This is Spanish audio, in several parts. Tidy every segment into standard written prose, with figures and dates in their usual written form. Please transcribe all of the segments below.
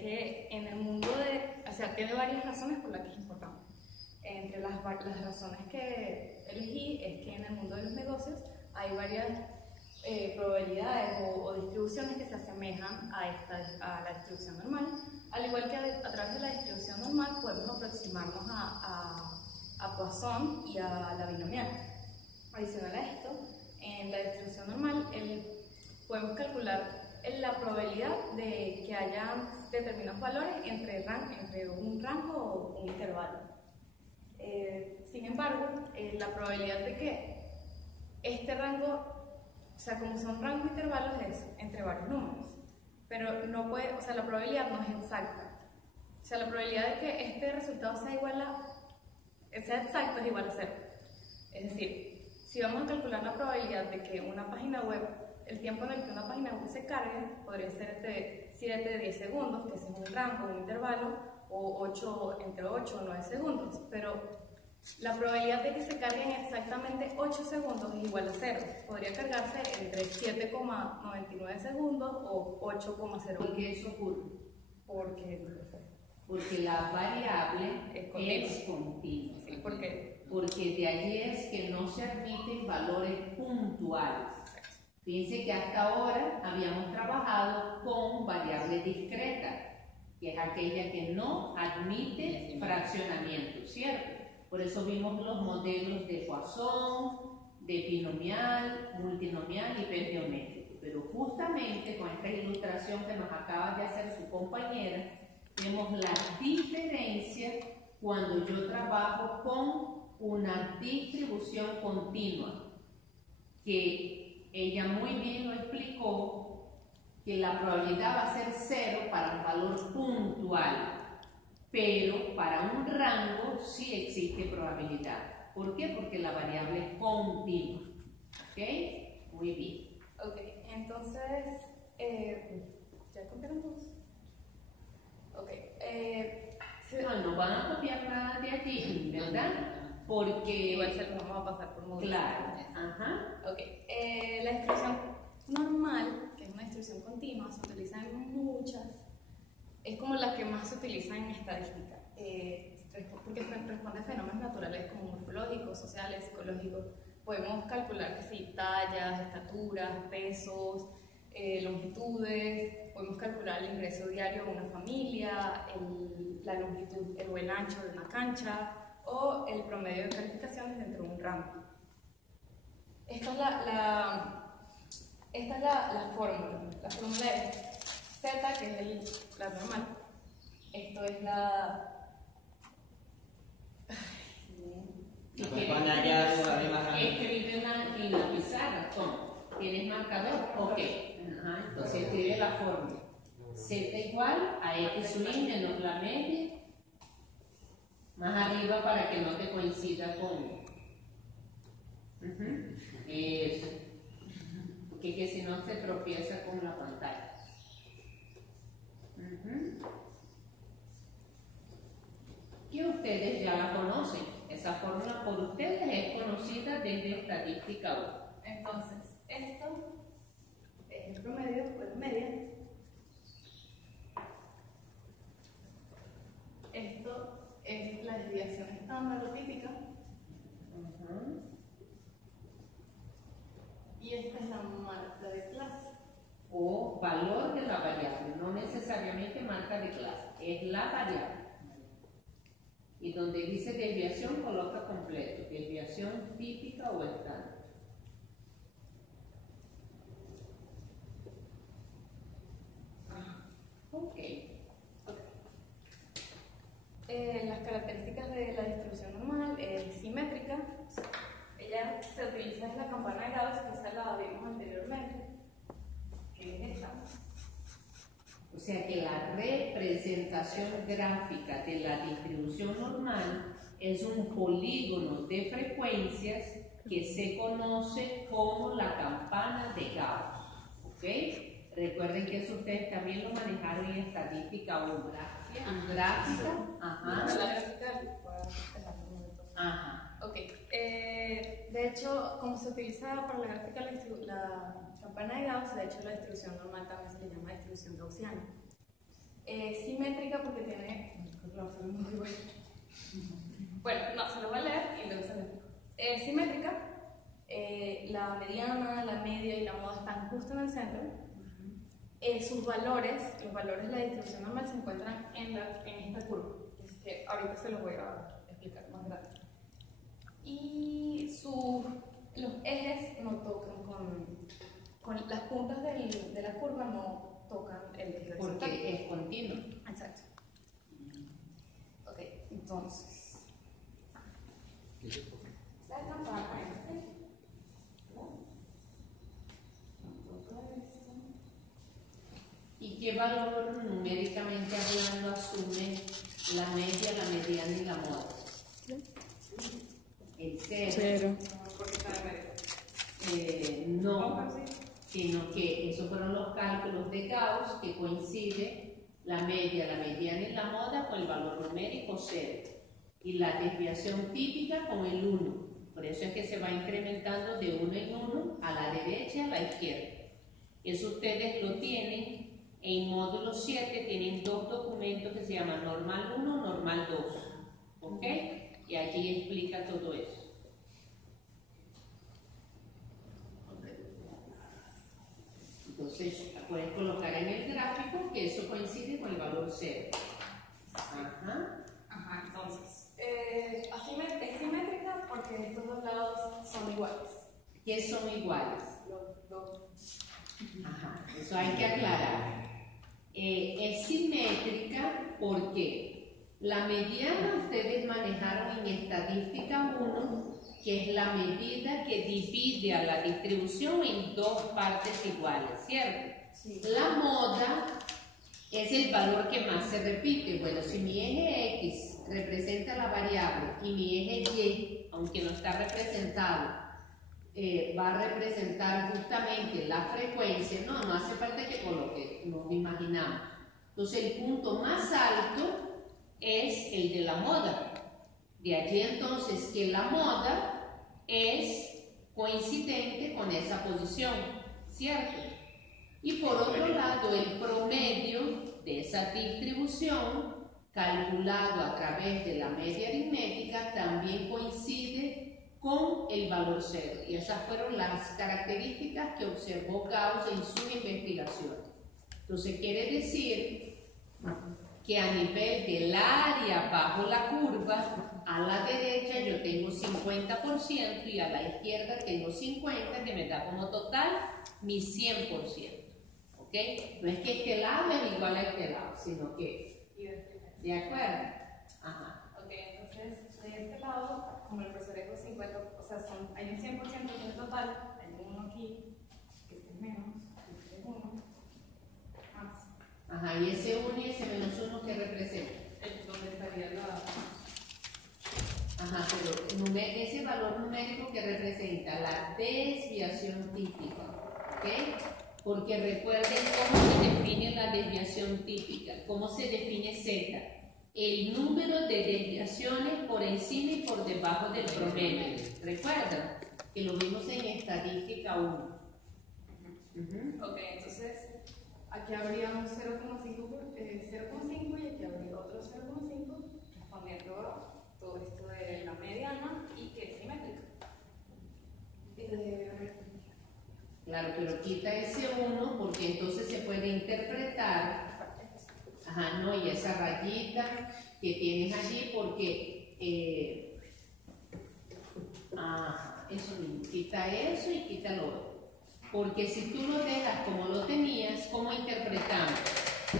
que en el mundo o sea, tiene varias razones por las que es importante. Entre las razones que elegí es que en el mundo de los negocios hay varias probabilidades o distribuciones que se asemejan a la distribución normal, al igual que a través de la distribución normal podemos aproximarnos a Poisson y a la binomial. Adicional a esto, en la distribución normal podemos calcular la probabilidad de que haya determinados valores entre un rango o un intervalo. Sin embargo, la probabilidad de que este rango, o sea, como son rangos e intervalos, es entre varios números, pero no puede, o sea, la probabilidad no es exacta. O sea, la probabilidad de que este resultado sea exacto es igual a 0. Es decir, si vamos a calcular la probabilidad de que una página web, el tiempo en el que una página web se cargue, podría ser entre 7 y 10 segundos, que es un rango, un intervalo, o entre 8 o 9 segundos, pero la probabilidad de que se carguen exactamente 8 segundos es igual a 0. Podría cargarse entre 7,99 segundos o 8,01. ¿Por qué eso ocurre? Porque la variable es continua. Sí, porque de allí es que no se admiten valores puntuales. Fíjense que hasta ahora habíamos trabajado con variables discretas, que es aquella que no admite fraccionamiento, ¿cierto? Por eso vimos los modelos de Poisson, de binomial, multinomial y hipergeométrico. Pero justamente con esta ilustración que nos acaba de hacer su compañera, vemos la diferencia cuando yo trabajo con una distribución continua, que ella muy bien lo explicó, que la probabilidad va a ser 0 para un valor puntual. Pero para un rango sí existe probabilidad. ¿Por qué? Porque la variable es continua. ¿Ok? Muy bien. Ok, entonces, ¿ya copiaron todos? Ok. No van a copiar nada de aquí, ¿verdad? Porque... Igual se lo vamos a pasar por módulos. Claro. Ajá. Ok. La distribución normal, que es una distribución continua, se utiliza en muchas. Es como la que más se utiliza en estadística, porque responde a fenómenos naturales como morfológicos, sociales, psicológicos. Podemos calcular que sí, tallas, estaturas, pesos, longitudes, podemos calcular el ingreso diario de una familia, la longitud o el ancho de una cancha, o el promedio de calificaciones dentro de un rango. Esta es la fórmula. La fórmula es Z, que es la normal. Esto es la... Escribe en la pizarra. ¿Tienes marcador? Ok. Ajá. Entonces escribe la fórmula. Z igual a X sub menos la media. Más arriba para que no te coincida con... Eso. Porque que si no se tropieza con la pantalla. Que ustedes ya la conocen. Esa fórmula por ustedes es conocida desde estadística 1. Entonces, esto es el promedio o la media. Esto es la desviación estándar o típica. Y esta es la marca de clase. O valor de la variable, no necesariamente marca de clase, es la variable. Y donde dice desviación, coloca completo, desviación típica o estándar. Ok. Las características de la distribución normal es simétrica. Ella se utiliza en la campana de Gauss, que esa la vimos anteriormente, que es esta. O sea que la representación gráfica de la distribución normal es un polígono de frecuencias que se conoce como la campana de Gauss. ¿Ok? Recuerden que eso ustedes también lo manejaron en estadística 1. Gráfica. Ajá. La gráfica. Ajá. Ok. De hecho, como se utiliza para la gráfica la campana de Gauss, de hecho la distribución normal también se le llama distribución gaussiana. simétrica porque tiene... Bueno, no, se lo voy a leer y luego se lo explico. Simétrica, la mediana, la media y la moda están justo en el centro. Sus valores, los valores de la distribución normal se encuentran en esta curva, que ahorita se los voy a explicar más grande. Y los ejes no tocan con las puntas de la curva, no tocan el eje horizontal. Porque es continuo. Exacto. Ok, entonces. La campana es. ¿Y qué valor numéricamente hablando asume la media, la mediana y la moda? El cero. No, sino que esos fueron los cálculos de Gauss que coincide la media, la mediana y la moda con el valor numérico 0 y la desviación típica con el 1. Por eso es que se va incrementando de 1 en 1 a la derecha y a la izquierda. Eso ustedes lo tienen en módulo 7, tienen dos documentos que se llaman normal 1, normal 2. ¿Ok? Y allí explica todo eso. Entonces, pueden colocar en el gráfico que eso coincide con el valor 0. Ajá, entonces, es simétrica porque estos dos lados son iguales. ¿Qué son iguales? Los dos. Ajá, eso hay que aclarar. Es simétrica porque la mediana ustedes manejaron en estadística 1, que es la medida que divide a la distribución en dos partes iguales, ¿cierto? Sí. La moda es el valor que más se repite. Bueno, si mi eje X representa la variable y mi eje Y, aunque no está representado, va a representar justamente la frecuencia, no hace falta que coloque, nos imaginamos. Entonces el punto más alto es el de la moda. De allí entonces que la moda es coincidente con esa posición, ¿cierto? Y por otro lado, el promedio de esa distribución, calculado a través de la media aritmética, también coincide con el valor 0. Y esas fueron las características que observó Gauss en su investigación. Entonces quiere decir que a nivel del área bajo la curva, a la derecha yo tengo 50% y a la izquierda tengo 50%, que me da como total mi 100%. ¿Ok? No es que este lado es igual a este lado, sino que... ¿De acuerdo? Ajá. Ok, entonces de este lado, como el profesor dijo 50, o sea, hay un 100% en total, hay uno aquí, que este es menos, este es uno, más. Ajá, y ese 1 y ese menos 1, ¿qué representa? ¿Dónde estaría la...? Ajá, pero ese valor numérico que representa la desviación típica, ¿ok? Porque recuerden cómo se define la desviación típica, cómo se define Z. El número de desviaciones por encima y por debajo del promedio. ¿Recuerdan? Que lo vimos en estadística 1. Ok, entonces aquí habría un 0,5 y aquí habría otro 0,5 respondiendo a todo esto de la mediana y que es simétrica. Claro, pero quita ese 1 porque entonces se puede interpretar, ajá, no, y esa rayita que tienes allí porque, eso mismo, quita eso y quita lo otro. Porque si tú lo dejas como lo tenías, ¿cómo interpretamos?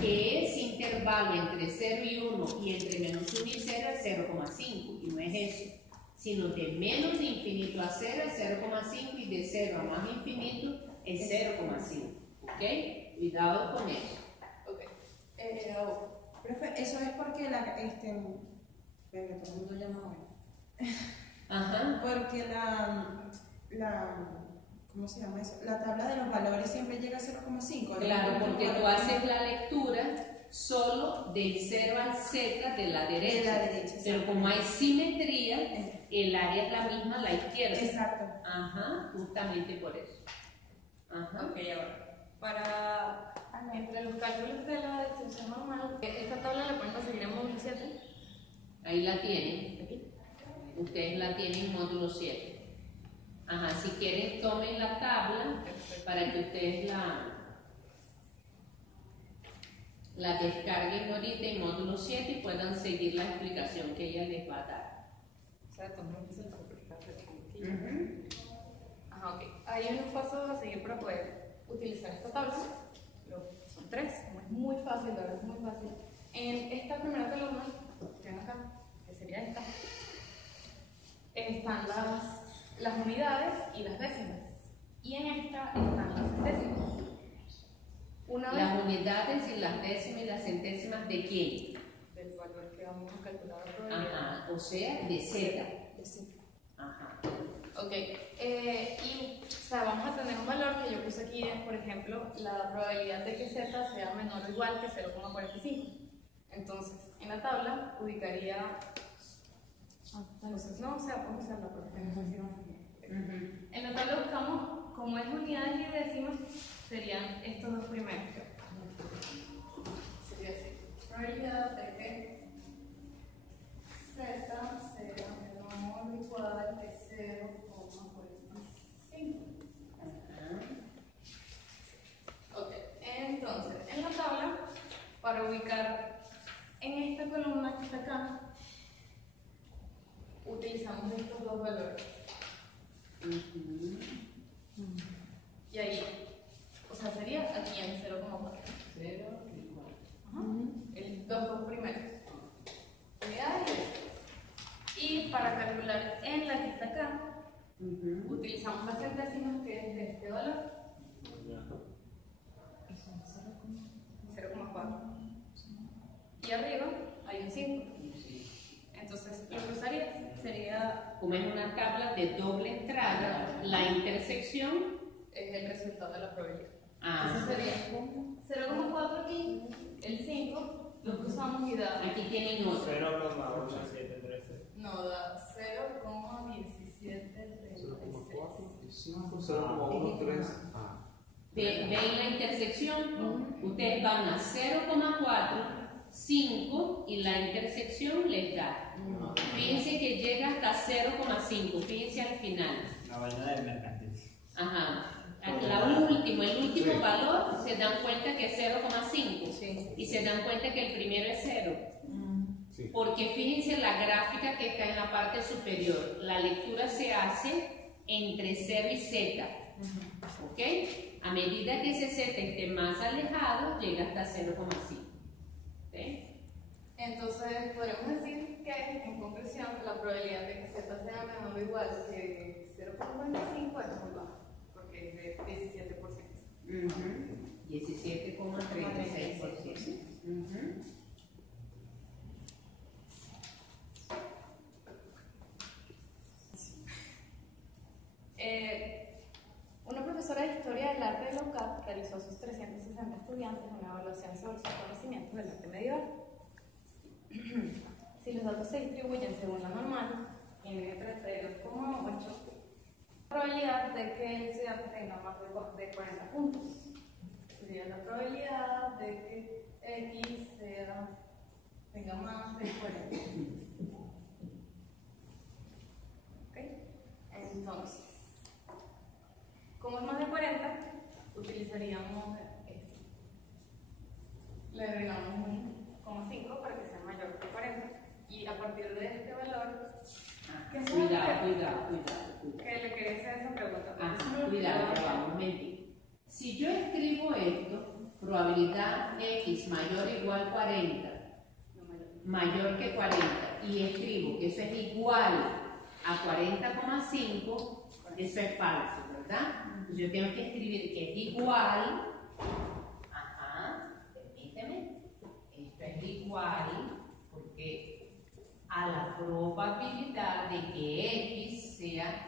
Que ese intervalo entre 0 y 1 y entre menos 1 y 0 es 0,5 y no es eso, sino de menos de infinito a 0 es 0,5 y de 0 a más infinito es 0,5. ¿Ok? Cuidado con eso. Ok. Profe, eso es porque todo el mundo llama hoy. Ajá. Porque ¿cómo se llama eso? La tabla de los valores siempre llega a 0,5. Claro, porque tú haces la lectura solo del 0 al Z de la derecha. Pero como hay simetría, el área es la misma a la izquierda. Exacto. Ajá, justamente por eso. Ajá. Ok, ahora, para Entre los cálculos de la distribución normal, esta tabla la pueden conseguir en módulo 7. Ahí la tienen. Aquí. Ustedes la tienen en módulo 7. Ajá, si quieren tomen la tabla para que ustedes la descarguen ahorita en módulo 7 y puedan seguir la explicación que ella les va a dar. O sea, también empieza a complicar aquí. Ajá, ok. Hay unos pasos a seguir para poder utilizar esta tabla. Son 3, como es muy fácil, la verdad es muy fácil. En esta primera columna, que ven acá, que sería esta, están las unidades y las décimas. Y en esta están las centésimas. Las unidades y las décimas y las centésimas ¿de quién? Del valor que vamos a calcular la probabilidad. Ajá, o sea, de Z. De Z. Ajá. Ok, y o sea, vamos a tener un valor que yo puse aquí, es por ejemplo la probabilidad de que Z sea menor o igual que 0,45. Entonces, en la tabla ubicaría, entonces no, o sea, podemos usarla porque no sé si vamos a En la tabla buscamos, como es unidades y décimas, serían estos dos primeros. Sería así, probabilidad de que Z sea menor o igual que 0,45. Ok, entonces en la tabla, para ubicar en esta columna que está acá, utilizamos estos dos valores. Y ahí, o sea, sería aquí en 0,4. 0 y 4. Los dos primeros. Unidades. Y para calcular en la que está acá, utilizamos las centésimas que es de este valor. 0,4. Y arriba hay un 5. Entonces, lo que usaría sería. Como es una tabla de doble entrada, la intersección Es el resultado de la probabilidad. Ah. Entonces sería 0,4 aquí, el 5, lo cruzamos y da. Aquí tienen otro. 0,8713. No, da 0,1736. 0,4 Ven la intersección, ustedes van a 0,4, 5 y la intersección les da. Fíjense que llega hasta 0,5, fíjense al final. La vaina del mercantil. Ajá. El último valor se dan cuenta que es 0,5 y se dan cuenta que el primero es 0. Porque fíjense la gráfica que está en la parte superior. La lectura se hace entre 0 y Z. ¿Ok? A medida que ese Z esté más alejado, llega hasta 0,5. ¿Ok? Entonces, podríamos decir que, en conclusión, la probabilidad de que Z sea menor o igual que 0,45 es muy baja, porque es de 17%. 17,36%. Una profesora de Historia del Arte de la UCAP realizó a sus 360 estudiantes una evaluación sobre sus conocimientos del arte medieval. Si los datos se distribuyen según la normal, en el 32,8, la probabilidad de que el estudiante tenga más de 40 puntos. Sería la probabilidad de que X tenga más de 40. ¿Ok? Entonces, como es más de 40, utilizaríamos esto. Le agregamos un 1,5 para que sea mayor que 40. Y a partir de este valor, Cuidado. que le quería hacer esa pregunta. Cuidado, vamos a mentir. Si yo escribo esto, probabilidad X mayor o igual a 40, mayor que 40, y escribo que eso es igual a 40,5, eso es falso, ¿verdad? Entonces yo tengo que escribir que es igual, permíteme, esto es igual, porque a la probabilidad de que X sea,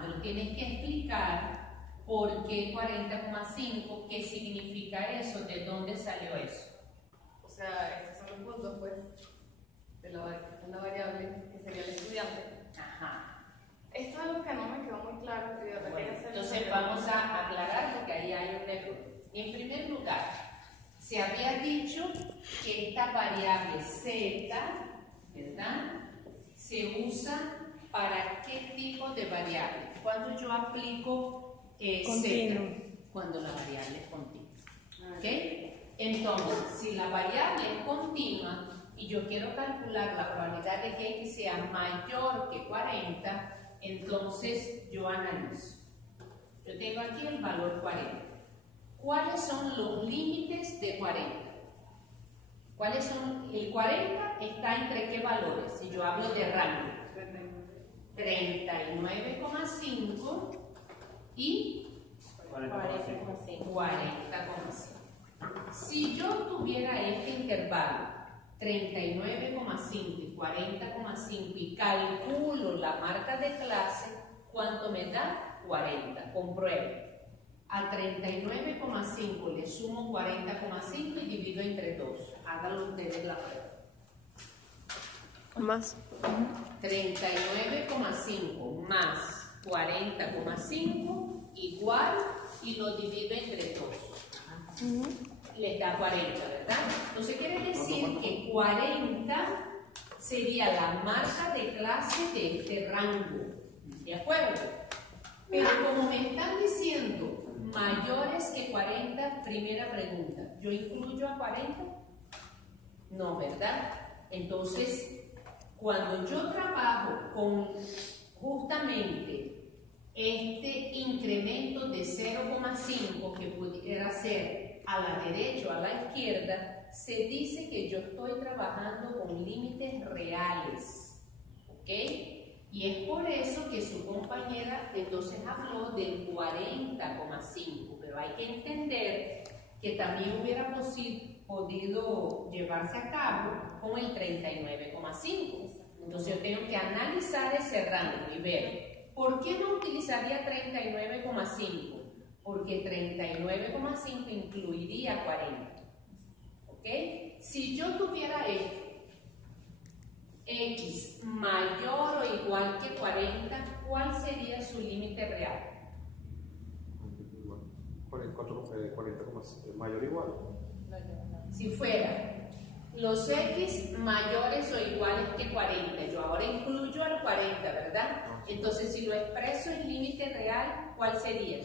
pero tienes que explicar por qué 40,5, qué significa eso, de dónde salió eso. O sea, estos son los puntos, pues, de la variable que sería el estudiante. Esto es algo que no me quedó muy claro. Bueno, entonces vamos a aclarar porque ahí hay un error. En primer lugar, se había dicho que esta variable z, ¿verdad? Se usa para qué tipo de variable. Cuando yo aplico z, cuando la variable es continua. ¿Ok? Entonces, si la variable es continua y yo quiero calcular la probabilidad de que x sea mayor que 40, entonces yo analizo. Yo tengo aquí el valor 40. ¿Cuáles son los límites de 40? ¿Cuáles son? El 40 está entre qué valores, si yo hablo de rango. 39,5 y 40,5. 40,5. Si yo tuviera este intervalo 39,5 y 40,5 y calculo la marca de clase, ¿cuánto me da? 40. Compruebo. A 39,5 le sumo 40,5 y divido entre 2. Háganlo ustedes la prueba. Más. 39,5 más 40,5 igual y lo divido entre 2. Les da 40, ¿verdad? Entonces quiere decir que 40 sería la marca de clase de este rango. ¿De acuerdo? Pero como me están diciendo mayores que 40, primera pregunta, ¿yo incluyo a 40? No, ¿verdad? Entonces, cuando yo trabajo con justamente este incremento de 0,5 que pudiera ser a la derecha o a la izquierda, se dice que yo estoy trabajando con límites reales, ¿ok? Y es por eso que su compañera entonces habló del 40,5, pero hay que entender que también hubiera podido llevarse a cabo con el 39,5. Entonces yo tengo que analizar ese rango y ver, ¿por qué no utilizaría 39,5? Porque 39,5 incluiría 40. ¿Ok? Si yo tuviera esto, x mayor o igual que 40, ¿cuál sería su límite real? 40,5, mayor o igual. Si fuera los x mayores o iguales que 40, yo ahora incluyo al 40, ¿verdad? Entonces, si lo expreso en límite real, ¿cuál sería?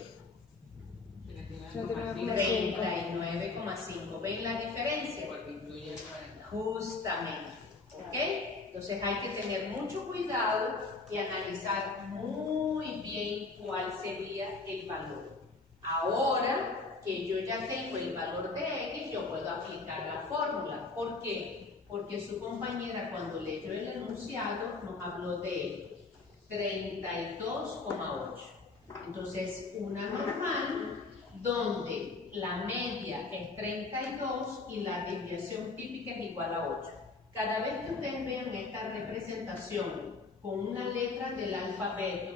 39,5. ¿Ven la diferencia? Justamente. ¿Ok? Entonces hay que tener mucho cuidado y analizar muy bien cuál sería el valor. Ahora que yo ya tengo el valor de x, yo puedo aplicar la fórmula. ¿Por qué? Porque su compañera cuando leyó el enunciado nos habló de 32,8. Entonces, una normal donde la media es 32 y la desviación típica es igual a 8. Cada vez que ustedes vean esta representación con una letra del alfabeto,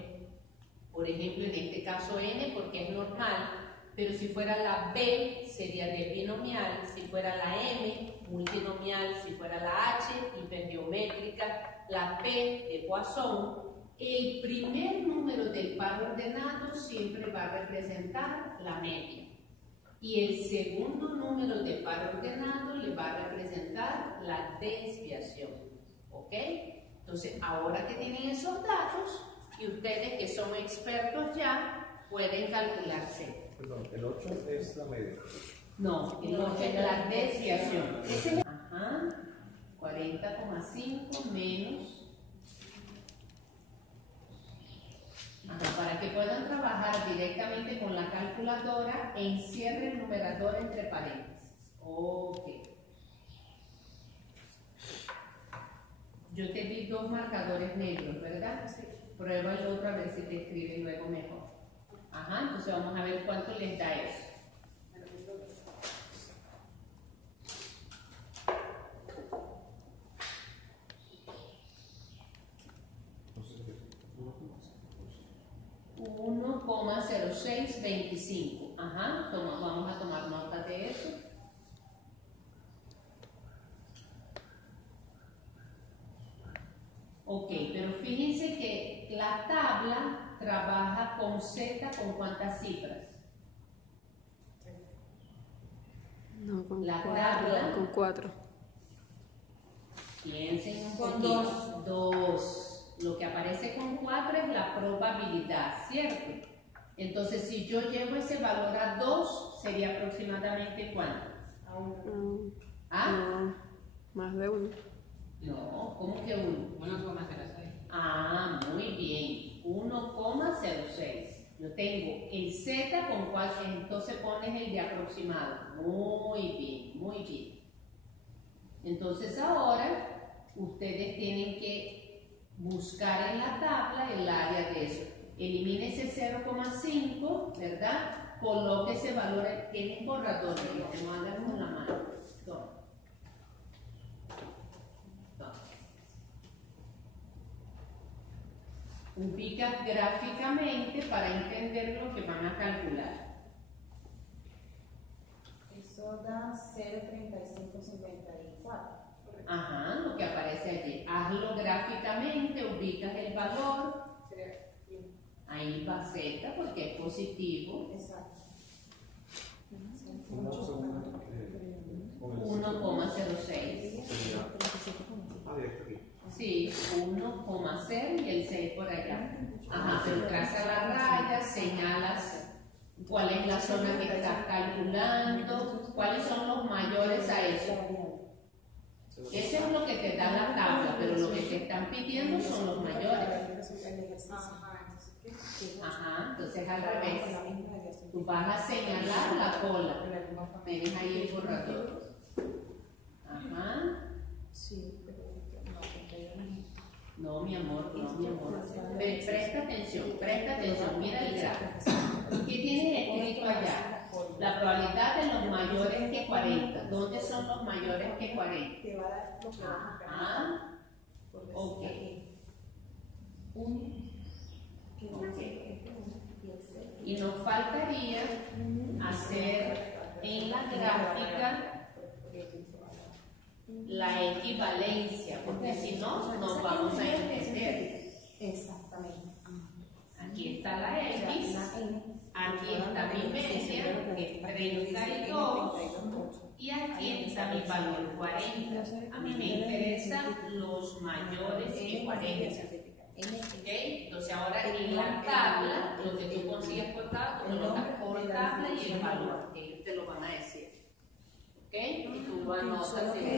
por ejemplo en este caso N porque es normal, pero si fuera la B sería de binomial, si fuera la M multinomial, si fuera la H hipergeométrica, la P de Poisson, el primer número del par ordenado siempre va a representar la media. Y el segundo número de par ordenado le va a representar la desviación. ¿Ok? Entonces, ahora que tienen esos datos, y ustedes que son expertos ya, pueden calcularse. Perdón, el 8 es la media. No, el 8 es la desviación. Ajá. 40,5 menos. Ajá, para que puedan trabajar directamente con la calculadora, encierre el numerador entre paréntesis. Ok. Yo te di dos marcadores negros, ¿verdad? Sí. Prueba el otro a ver si te escribe luego mejor. Ajá, entonces vamos a ver cuánto les da eso. $1,0625. Ajá, vamos a tomar nota de eso. Ok, pero fíjense que la tabla trabaja con Z con cuántas cifras. No, con La 4. tabla. Con 4. Piensen un Con poquito. 2. Lo que aparece con 4 es la probabilidad, ¿cierto? Entonces, si yo llevo ese valor a 2, sería aproximadamente ¿cuánto? ¿Ah? No, más de 1. No, ¿cómo que 1? 1,06. Ah, muy bien. 1,06. Yo tengo el Z con cual entonces pones el de aproximado. Muy bien, muy bien. Entonces ahora ustedes tienen que buscar en la tabla el área de eso. Elimine ese 0,5, ¿verdad? Coloque ese valor, tienen borrador, no hagan con la mano. Toma. Ubica gráficamente para entender lo que van a calcular. Eso da 0,3554. Ajá, lo que aparece allí. Hazlo gráficamente, ubicas el valor. Ahí va Z porque es positivo. Exacto. 1,06. Directo aquí. Sí, 1,0 y el 6 por allá. Ajá, pero traza la raya, señalas cuál es la zona que estás calculando, cuáles son los mayores a eso. Eso es lo que te da la tabla, pero lo que te están pidiendo son los mayores. Ajá, entonces al revés. Tú vas a señalar la cola. Tienes ahí el borrador. Ajá. No, mi amor, no, mi amor. Presta atención, mira el gráfico. ¿Qué tienes escrito allá? La probabilidad de los mayores que 40. ¿Dónde son los mayores que 40? Te va a dar lo que vas a Ah, ok. Y nos faltaría hacer en la gráfica la equivalencia, porque si no, nos vamos a entender. Exactamente. Aquí está la X, aquí está mi media, que es 32, y aquí está mi valor 40. A mí me interesan los mayores que 40. ¿Ok? Entonces ahora en la tabla, lo que tú consigues por tabla, tú colocas por tabla y el valor, que ellos te lo van a decir. ¿Ok? Y tú lo anotas en la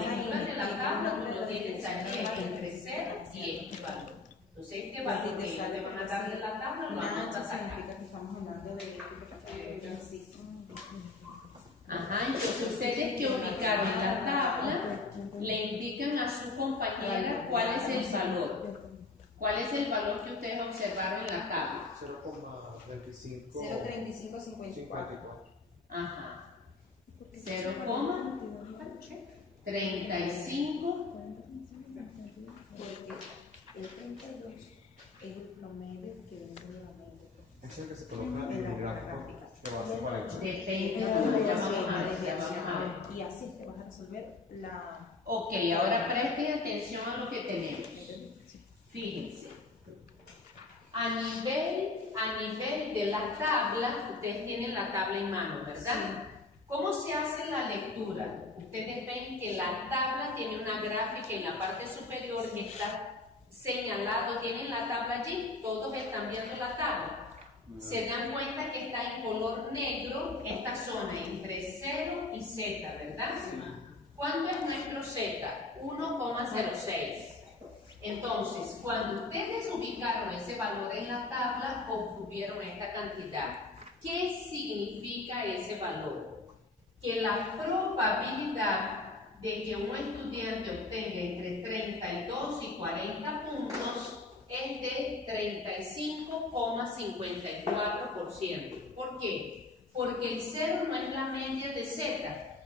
lectura de la tabla, tú lo tienes aquí entre 0 y este valor. Entonces este valor que ellos te van a dar de la tabla lo anotas acá. Ajá, entonces ustedes que ubicaron la tabla, le indican a su compañera cuál es el valor. ¿Cuál es el valor que ustedes observaron en la tabla? 0,3554. Ajá. 0,35. Porque el 32 es el promedio que vende de la media. Eso es lo que se coloca en el gráfico de base 40. Depende, ya vamos a ver, ya vamos a ver. Y así te vas a resolver la... Ok, ahora presten atención a lo que tenemos. Fíjense. A nivel de la tabla, ustedes tienen la tabla en mano, ¿verdad? Sí. ¿Cómo se hace la lectura? Ustedes ven que la tabla tiene una gráfica en la parte superior que está señalado, tienen la tabla allí, todos están viendo la tabla. Se dan cuenta que está en color negro esta zona entre 0 y Z, ¿verdad? ¿Cuánto es nuestro Z? 1,06. Entonces, cuando ustedes ubicaron ese valor en la tabla, obtuvieron esta cantidad. ¿Qué significa ese valor? Que la probabilidad de que un estudiante obtenga entre 32 y 40 puntos es de 35,54%. ¿Por qué? Porque el 0 no es la media de Z,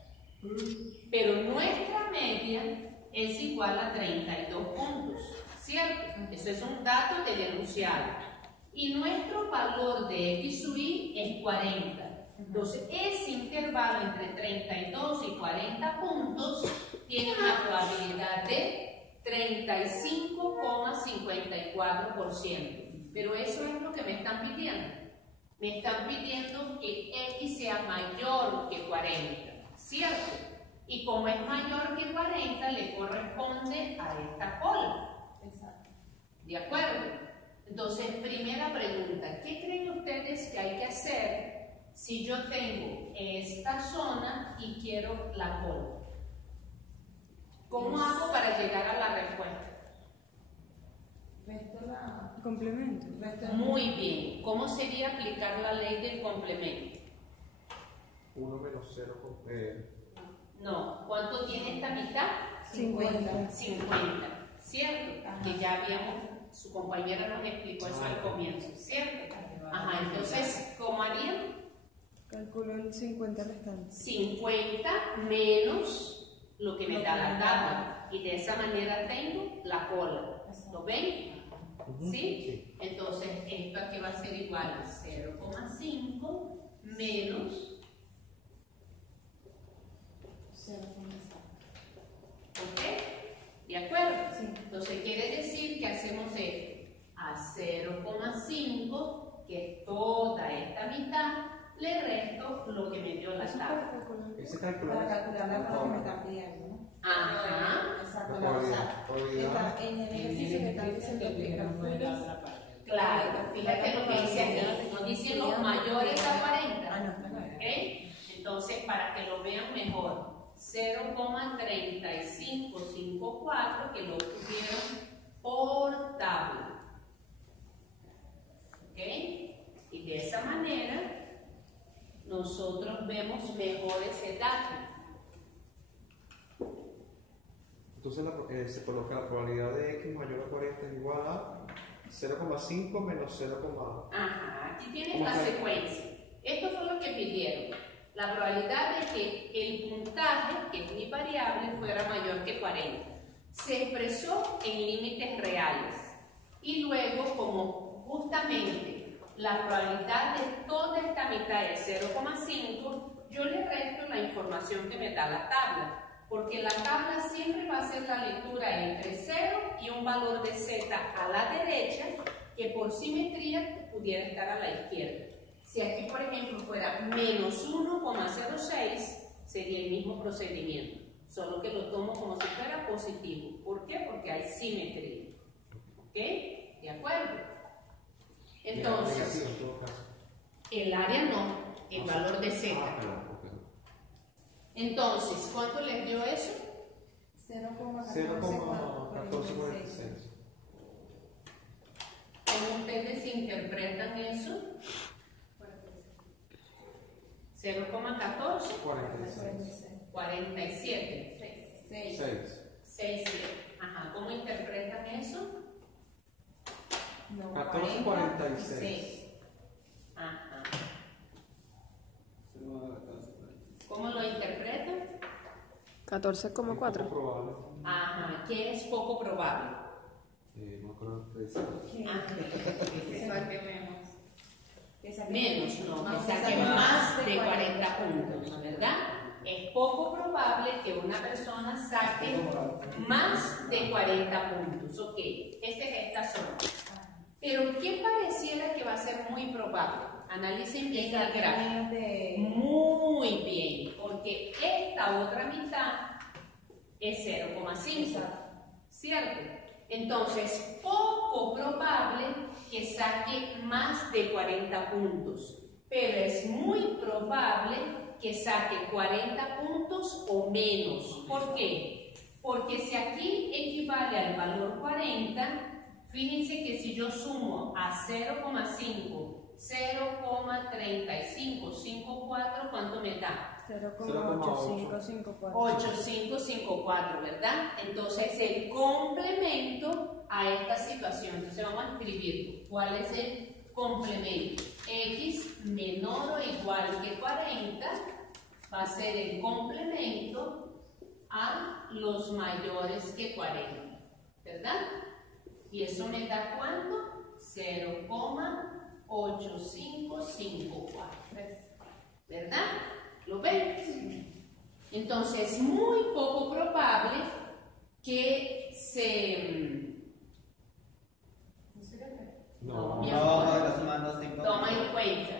pero nuestra media es igual a 32 puntos, ¿cierto? Eso es un dato del enunciado. Y nuestro valor de X sub Y es 40. Entonces, ese intervalo entre 32 y 40 puntos tiene una probabilidad de 35,54%. Pero eso es lo que me están pidiendo. me están pidiendo que X sea mayor que 40, ¿cierto? Y como es mayor que 40, le corresponde a esta cola. Exacto. ¿De acuerdo? Entonces, primera pregunta, ¿qué creen ustedes que hay que hacer si yo tengo esta zona y quiero la cola? ¿Cómo hago para llegar a la respuesta? Resto la. Complemento. Muy bien. ¿Cómo sería aplicar la ley del complemento? 1 menos 0. No. ¿Cuánto tiene esta mitad? 50. 50. ¿Cierto? Ajá. Que ya habíamos, su compañera nos explicó eso al comienzo, ¿cierto? Ajá, entonces, ¿cómo harían? Calculo el 50 restante. 50 menos lo que me da la tabla. Y de esa manera tengo la cola. ¿Lo ven? ¿Sí? Entonces, esto aquí va a ser igual a 0,5 menos. ¿Ok? ¿De acuerdo? Sí. Entonces, quiere decir que hacemos esto. A 0,5, que es toda esta mitad, le resto lo que me dio la tabla. Ese Para cálculo calcular la parte que me están pidiendo, ¿no? Ajá. Exacto. La O sea, probabilidad. en el ejercicio que están diciendo que calcules. Claro, fíjate lo que dice aquí. Nos dicen los mayores a 40. Ah, no. ¿Ok? Entonces, para que lo vean mejor, 0,3554 que lo tuvieron por tabla. ¿Ok? Y de esa manera nosotros vemos mejor ese dato. Entonces se coloca la probabilidad de x mayor a 40 es igual a 0,5 menos 0, Ajá, aquí tienes la secuencia. Esto fue lo que pidieron. La probabilidad de que el puntaje, que es mi variable, fuera mayor que 40. Se expresó en límites reales. Y luego, como justamente la probabilidad de toda esta mitad es 0,5, yo le resto la información que me da la tabla. Porque la tabla siempre va a hacer la lectura entre 0 y un valor de z a la derecha, que por simetría pudiera estar a la izquierda. Si aquí, por ejemplo, fuera menos 1,06, sería el mismo procedimiento, solo que lo tomo como si fuera positivo. ¿Por qué? Porque hay simetría. ¿Ok? ¿De acuerdo? Entonces, el área no, el valor de z. Entonces, ¿cuánto les dio eso? 0,1446. ¿Cómo ustedes interpretan eso? 0,14, 47, 6. 6, 7. Ajá, ¿cómo interpretan eso? 14,46. Ajá. ¿Cómo lo interpretan? 14,4. Probable. Ajá, ¿qué es poco probable? No creo que sea. Menos, no, que saquen más de 40 puntos, ¿verdad? Es poco probable que una persona saque más de 40 puntos. Ok, esta es esta zona. Pero ¿qué pareciera que va a ser muy probable? Analicen bien el gráfico. Muy bien, porque esta otra mitad es 0,5, ¿cierto? Entonces, poco probable que saque más de 40 puntos, pero es muy probable que saque 40 puntos o menos. ¿Por qué? Porque si aquí equivale al valor 40, fíjense que si yo sumo a 0,3554, ¿cuánto me da? 0,8554. 8554, ¿verdad? Entonces el complemento a esta situación, entonces vamos a escribir cuál es el complemento. X menor o igual que 40 va a ser el complemento a los mayores que 40, ¿verdad? Y eso me da ¿cuánto? 0,8554, ¿verdad? ¿Lo ven? Entonces, es muy poco probable que se... No, Toma en cuenta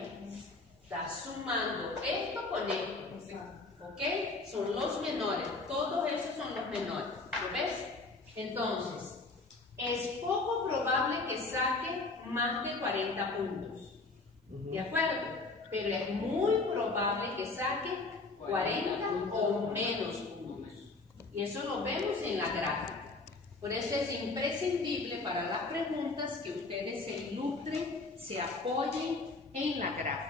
está sumando esto con esto. ¿Ok? Son los menores. Todos esos son los menores. ¿Lo ves? Entonces, es poco probable que saque más de 40 puntos. ¿De acuerdo? Pero es muy probable que saque 40 o menos puntos. Y eso lo vemos en la gráfica. Por eso es imprescindible para las preguntas que ustedes se ilustren, se apoyen en la gráfica.